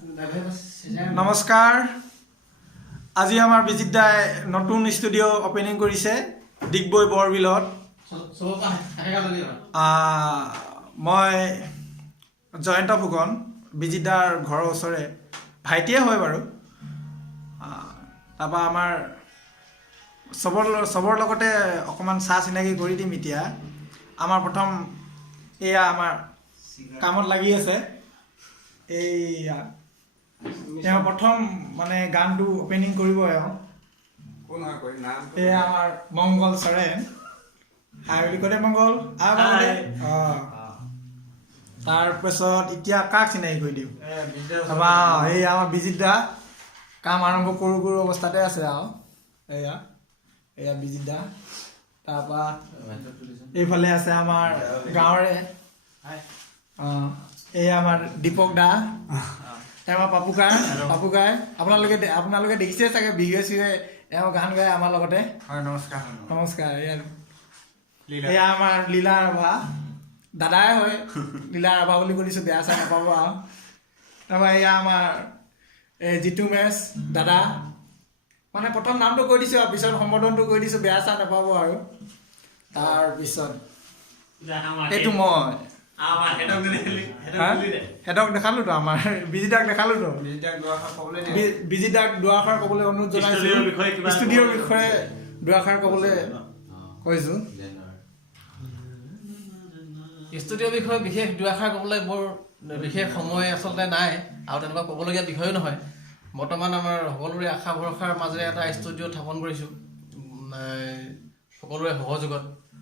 নমস্কাৰ আজি আমাৰ বিজিত দাই নতুন ষ্টুডিঅ' অপেনিং কৰিছে ডিগবৈ বৰবিলত মই জয়ন্ত ফুকন বিজিত দাৰ ঘৰৰ ওচৰে ভাইটিয়ে হয় বাৰু তাৰপৰা আমাৰ চবৰ লগতে অকণমান চাহ চিনাকি কৰি দিম এতিয়া আমাৰ প্ৰথম এয়া আমাৰ কামত লাগি আছে এইয়া তেওঁ প্ৰথম মানে গানটো অপেনিং কৰিব এয়া আমাৰ মংগল চৰেণ হাই বুলি ক'লে মংগল তাৰপিছত এতিয়া কাক চিনাকি কৰি দিওঁ এই আমাৰ বিজিত দা কাম আৰম্ভ কৰোঁ অৱস্থাতে আছে আৰু এয়া বিজিত দা তাৰপৰা এইফালে আছে আমাৰ গাঁৱৰে এয়া আমাৰ দীপক দা আমাৰ পাপুকাই আপোনালোকে দেখিছে চাগে বিহুৱে চিহুৱে এওঁ গান গায় আমাৰ লগতে নমস্কাৰ এয়া আমাৰ লীলা ৰাভা দাদাই হয় লীলা ৰাভা বুলি কৈছোঁ বেয়া চাই নাপাব আৰু তাৰপৰা এয়া আমাৰ জিতু মেচ দাদা মানে প্ৰথম নামটো কৈ দিছোঁ আৰু পিছত সম্বোধনটো কৈ দিছোঁ বেয়া চাই নাপাব আৰু তাৰপিছত এইটো মই হেঁতক দেখালোতো আমাৰ বিজিতাক দেখালোতো বিজিতাক দুআষাৰ ক'বলৈ অনুৰোধ জনাইছোঁ ষ্টুডিঅ'ৰ বিষয়ে দুআষাৰ ক'বলৈ কৈছোঁ ষ্টুডিঅ'ৰ বিষয়ে বিশেষ দুআষাৰ ক'বলৈ মোৰ বিশেষ সময় আচলতে নাই আৰু তেনেকুৱা ক'বলগীয়া বিষয়ো নহয় বৰ্তমান আমাৰ সকলোৰে আশা ভৰসাৰ মাজেৰে এটা ষ্টুডিঅ' স্থাপন কৰিছোঁ সকলোৰে সহযোগত